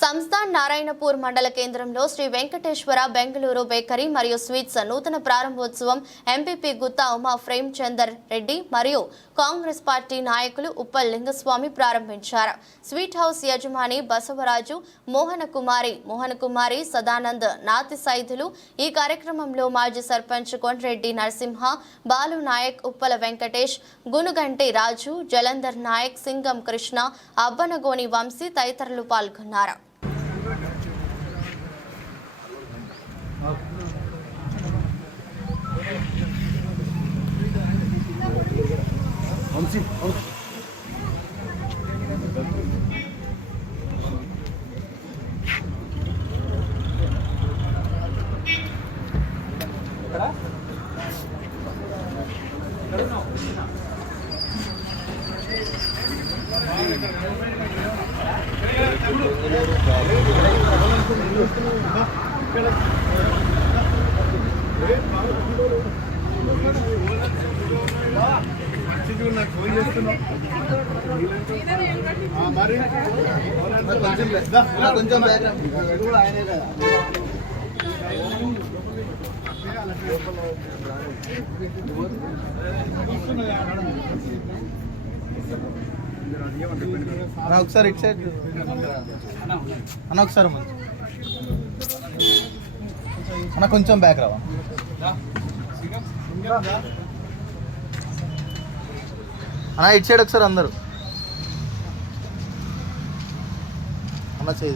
సంస్థ నారాయణపూర్ మండల కేంద్రంలో శ్రీ వెంకటేశ్వర బెంగళూరు బేకరీ మరియు స్వీట్స్ నూతన ప్రారంభోత్సవం ఎంపీపీ గుత్తా ఉమా ఫ్రేమ్ చందర్ రెడ్డి మరియు కాంగ్రెస్ పార్టీ నాయకులు ఉప్పల్ లింగస్వామి ప్రారంభించారు. స్వీట్ హౌస్ యజమాని బసవరాజు మోహన కుమారి మోహన కుమారి సదానంద్ నాతి సైదులు ఈ కార్యక్రమంలో మాజీ సర్పంచ్ కొండ్రెడ్డి నరసింహ బాలు నాయక్ ఉప్పల వెంకటేష్ గునుగంటి రాజు జలంధర్ నాయక్ సింగం కృష్ణ అబ్బనగోని వంశీ తదితరులు పాల్గొన్నారు. వంశీ నాకు ఫోన్ చేస్తున్నావు మరి కొంచెం దా, ఇలా కొంచెం ఒకసారి ఇటు సైడ్. అన్న ఒకసారి మంచి అన్న కొంచెం బ్యాక్ రావా? అన్న ఇటు సైడ్ ఒకసారి అందరు. అన్న చేయి